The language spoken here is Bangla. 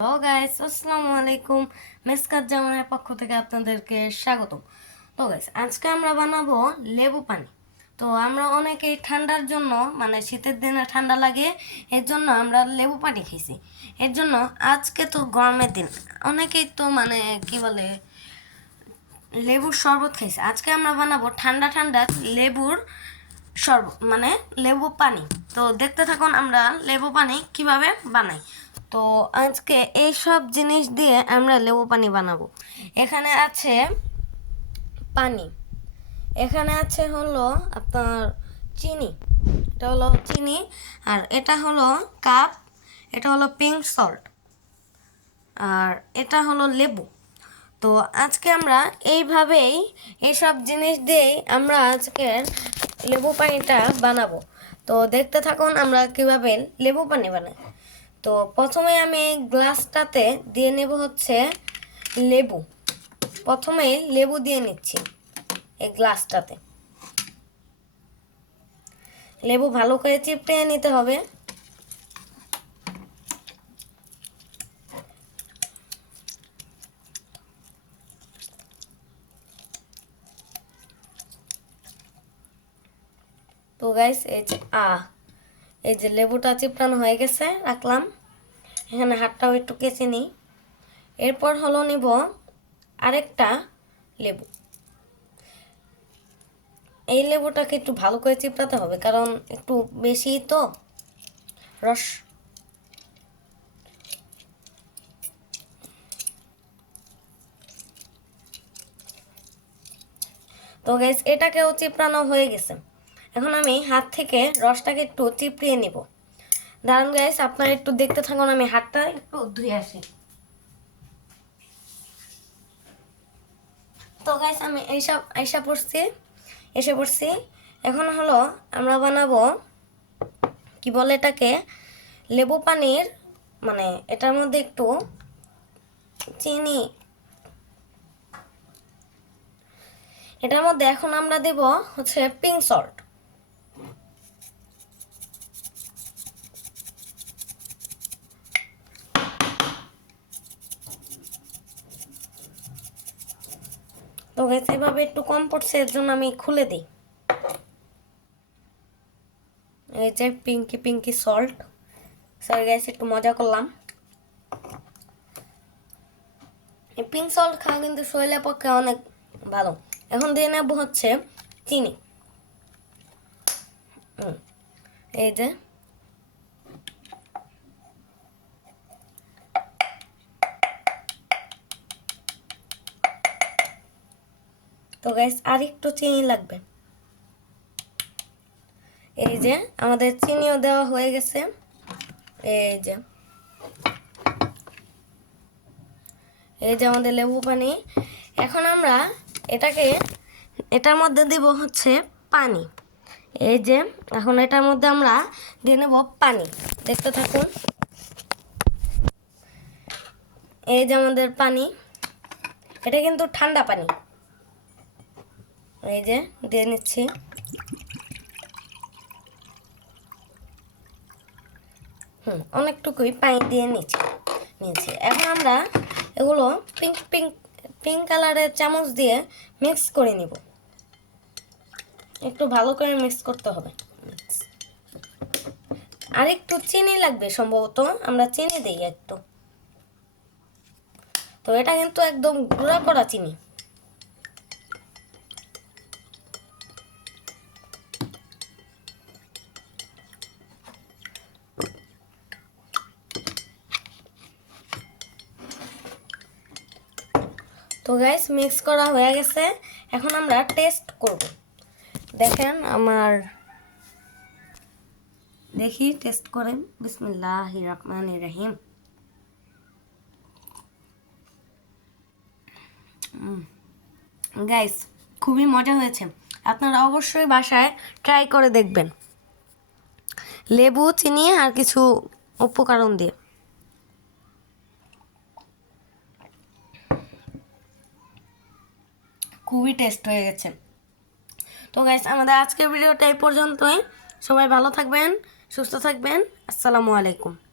হ্যালো গাইস, আসসালামু আলাইকুম। মেসকাত জামানের পক্ষ থেকে আপনাদেরকে স্বাগতম। তো গাইস, আজকে আমরা বানাবো লেবু পানি। তো আমরা অনেকেই ঠান্ডার জন্য, মানে শীতের দিনে ঠান্ডা লাগে, এর জন্য আমরা লেবু পানি খেয়েছি। এর জন্য আজকে তো গরমের দিন, অনেকেই তো মানে কি বলে লেবুর শরবত খাইছে। আজকে আমরা বানাবো ঠান্ডা ঠান্ডা লেবুর শরবত, মানে লেবু পানি। তো দেখতে থাকুন আমরা লেবু পানি কিভাবে বানাই। তো আজকে এই সব জিনিস দিয়ে আমরা লেবু পানি বানাবো। এখানে আছে পানি, এখানে আছে হলো আপনার চিনি, এটা হলো চিনি, আর এটা হলো কাপ, এটা হলো পিঙ্ক সল্ট, আর এটা হলো লেবু। তো আজকে আমরা এইভাবেই এইসব জিনিস দিয়েই আমরা আজকের লেবু পানিটা বানাবো। তো দেখতে থাকুন আমরা কিভাবে লেবু পানি বানাই। তো প্রথমে আমি গ্লাসটাতে দিয়ে নেব হচ্ছে লেবু। প্রথমেই লেবু দিয়ে নিচ্ছি এই গ্লাসটাতে। লেবু ভালো করে চিপড়ে নিতে হবে। তো গাইস, এই যে লেবুটা চিপড়ানো হয়ে গেছে, রাখলাম। এখানে হাতটাও একটু কেচে নিই। এরপর হলো নিব আরেকটা লেবু। এই লেবুটাকে একটু ভালো করে চিপড়াতে হবে, কারণ একটু বেশি তো রস। তো গাইস, এটাকেও চিপড়ানো হয়ে গেছে। এখন আমি হাত থেকে রসটাকে একটু চিপড়িয়ে নিব। দাঁড়ান গাইস, আপনারা একটু দেখতে থাকুন, আমি হাতটা একটু ধুয়ে আসি। তো গাইস, আমি এসে পড়ছি। এখন হলো আমরা বানাবো কি বলে এটাকে, লেবু পানির, মানে এটার মধ্যে একটু চিনি, এটার মধ্যে এখন আমরা দেব হচ্ছে পিঙ্ক সল্ট। তো গাইস, এভাবে একটু কম পড়ছে, এর জন্য আমি খুলে দিই। এই যে pinky pinky salt. Sorry guys, একটু মজা করলাম। এই পিঙ্ক সল্ট খাওয়া কিন্তু শরীরের পক্ষে অনেক ভালো। এখন দিয়ে নেব হচ্ছে চিনি। এই যে তো গাইস, আর একটু চিনি লাগবে। এই যে আমাদের চিনিও দেওয়া হয়ে গেছে। এই যে আমাদের লেবু পানি। এখন আমরা এটার মধ্যে দিব হচ্ছে পানি। এই যে এখন এটার মধ্যে আমরা দিয়ে নেব পানি। দেখতে থাকুন। এই যে আমাদের পানি, এটা কিন্তু ঠান্ডা পানি। এই যে দিয়ে নিচ্ছি। অনেকটুকুই পানি দিয়ে নিয়েছি। এখন আমরা এগুলো পিঙ্ক পিঙ্ক পিঙ্ক কালারের চামচ দিয়ে মিক্স করে নিব। একটু ভালো করে মিক্স করতে হবে। আর একটু চিনি লাগবে সম্ভবত, আমরা চিনি দিই একটু। তো এটা কিন্তু একদম গুঁড়া করা চিনি। তো গাইস, মিক্স করা হয়ে গেছে। এখন আমরা টেস্ট করব। দেখেন দেখি টেস্ট করেন। বিসমিল্লাহির রহমানির রহিম। গাইস, খুবই মজা হয়েছে। আপনারা অবশ্যই বাসায় ট্রাই করে দেখবেন, লেবু চিনি আর কিছু উপকরণ দিয়ে। খুবই টেস্ট হয়ে গেছে। তো গাইস, আমাদের আজকের ভিডিওটা এই পর্যন্তই। সবাই ভালো থাকবেন, সুস্থ থাকবেন। আসসালামু আলাইকুম।